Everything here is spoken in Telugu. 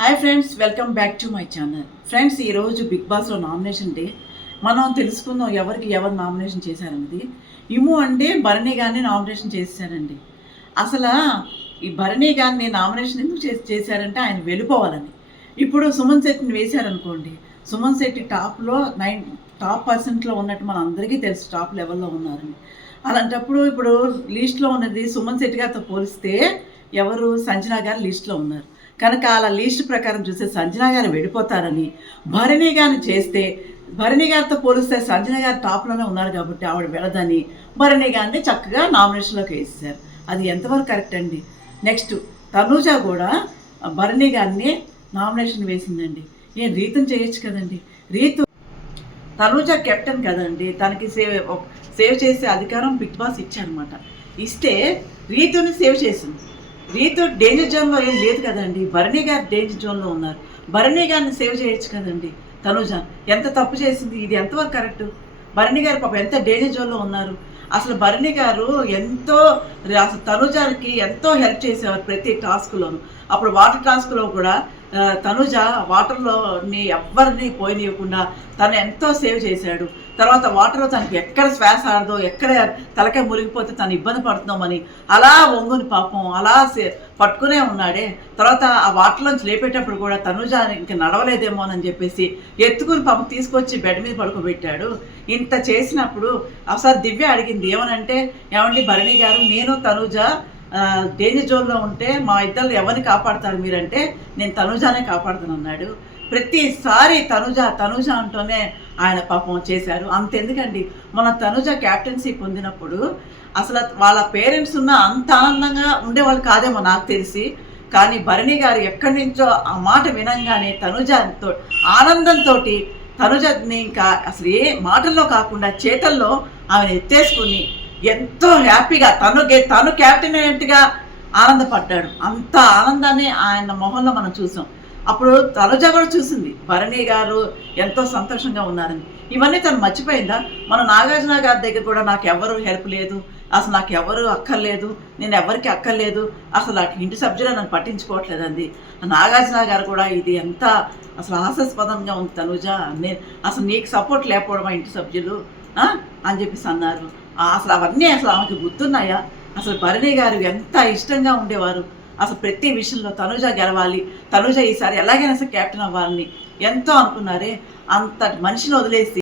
Hi friends, welcome back to my channel. Friends, ఈరోజు బిగ్ బాస్లో నామినేషన్ డే. మనం తెలుసుకుందాం ఎవరు నామినేషన్ చేశారన్నది. ఇము అంటే భరణి గారిని నామినేషన్ చేశారండి. అసలు ఈ భరణి గారిని నామినేషన్ ఎందుకు చేశారంటే ఆయన వెళ్ళిపోవాలని. ఇప్పుడు సుమన్ శెట్టిని వేశారనుకోండి, సుమన్ శెట్టి టాప్ పర్సెంట్లో ఉన్నట్టు మన అందరికీ తెలుసు, టాప్ లెవెల్లో ఉన్నారని. అలాంటప్పుడు ఇప్పుడు లీస్ట్లో ఉన్నది సుమన్ శెట్టి గారితో పోలిస్తే ఎవరు సంజనా గారు లీస్ట్లో ఉన్నారు కనుక అలా లీస్ట్ ప్రకారం చూస్తే సంజనా గారు వెళ్ళిపోతారని, భరణి గారిని చేస్తే భరణి గారితో పోలిస్తే సంజనా గారు టాప్లోనే ఉన్నారు కాబట్టి ఆవిడ వెళ్ళదని భరణి గారిని చక్కగా నామినేషన్లోకి వేసేసారు. అది ఎంతవరకు కరెక్ట్ అండి? నెక్స్ట్ తనూజ కూడా భరణి గారిని నామినేషన్ వేసిందండి. రీతుని చేయొచ్చు కదండి. రీతు తనూజ కెప్టెన్ కదండి, తనకి సేవ్ చేసే అధికారం బిగ్ బాస్ ఇచ్చారనమాట. ఇస్తే రీతుని సేవ్ చేసింది. రీతు డేంజర్ జోన్లో ఏం లేదు కదండి. భరణి గారు డేంజర్ జోన్లో ఉన్నారు. భరణి గారిని సేవ్ చేయొచ్చు కదండి. తనూజ ఎంత తప్పు చేసింది, ఇది ఎంతవరకు కరెక్ట్? భరణి గారు పాపం ఎంత డేంజర్ జోన్లో ఉన్నారు. అసలు భరణి గారు అసలు తనూజకి ఎంతో హెల్ప్ చేసేవారు ప్రతి టాస్క్లోను. అప్పుడు వాటర్ టాస్క్లో కూడా తనూజ వాటర్లో ఎవ్వరిని పోయనివ్వకుండా తను ఎంతో సేవ్ చేశాడు. తర్వాత వాటర్లో తనకి ఎక్కడ శ్వాస ఆడదో, ఎక్కడ తలకాయ మురిగిపోతే తను ఇబ్బంది పడుతున్నామని అలా ఒంగుని పాపం అలా పట్టుకునే ఉన్నాడే. తర్వాత ఆ వాటర్లోంచి లేపేటప్పుడు కూడా తనూజ ఇంక నడవలేదేమో అని చెప్పేసి ఎత్తుకుని పాపం తీసుకొచ్చి బెడ్ మీద పడుకోబెట్టాడు. ఇంత చేసినప్పుడు ఒకసారి దివ్య అడిగింది ఏమనంటే, ఏమండి భరణి గారు, నేను తనూజ డేంజర్ జోన్లో ఉంటే మా ఇద్దరు ఎవరిని కాపాడతారు మీరంటే, నేను తనూజానే కాపాడుతాను అన్నాడు. ప్రతిసారి తనూజ అంటూనే ఆయన పాపం చేశారు. అంతెందుకండి, మన తనూజ క్యాప్టెన్సీ పొందినప్పుడు అసలు వాళ్ళ పేరెంట్స్ ఉన్న అంత ఆనందంగా ఉండేవాళ్ళు కాదేమో నాకు తెలిసి. కానీ భరణి గారు ఎక్కడి నుంచో ఆ మాట వినంగానే తనూజతో ఆనందంతో తనూజని ఇంకా అసలు ఏ మాటల్లో కాకుండా చేతల్లో ఆమెను ఎత్తేసుకుని ఎంతో హ్యాపీగా తను క్యాప్టెన్ అయినట్టుగా ఆనందపడ్డాడు. అంత ఆనందాన్ని ఆయన మొహంలో మనం చూసాం. అప్పుడు తనుజ కూడా చూసింది భరణి గారు ఎంతో సంతోషంగా ఉన్నారని. ఇవన్నీ తను మర్చిపోయిందా? మన నాగార్జున గారి దగ్గర కూడా నాకు ఎవరు హెల్ప్ లేదు, అసలు నాకు ఎవరు అక్కర్లేదు, నేను ఎవరికి అక్కర్లేదు, అసలు ఇంటి సభ్యులు నన్ను పట్టించుకోవట్లేదండి. నాగార్జున గారు కూడా ఇది ఎంత అసలు హాస్యాస్పదంగా ఉంది తనుజ, అసలు నీకు సపోర్ట్ లేకపోవడమా ఇంటి సభ్యులు అని చెప్పేసి అన్నారు. అసలు అవన్నీ అసలు ఆమెకి గుర్తున్నాయా? అసలు భరణి గారు ఎంత ఇష్టంగా ఉండేవారు. అసలు ప్రతి విషయంలో తనూజ గెలవాలి, తనూజ ఈసారి ఎలాగైనా సరే క్యాప్టెన్ అవ్వాలని ఎంతో అనుకున్నారే. అంత మనిషిని వదిలేసి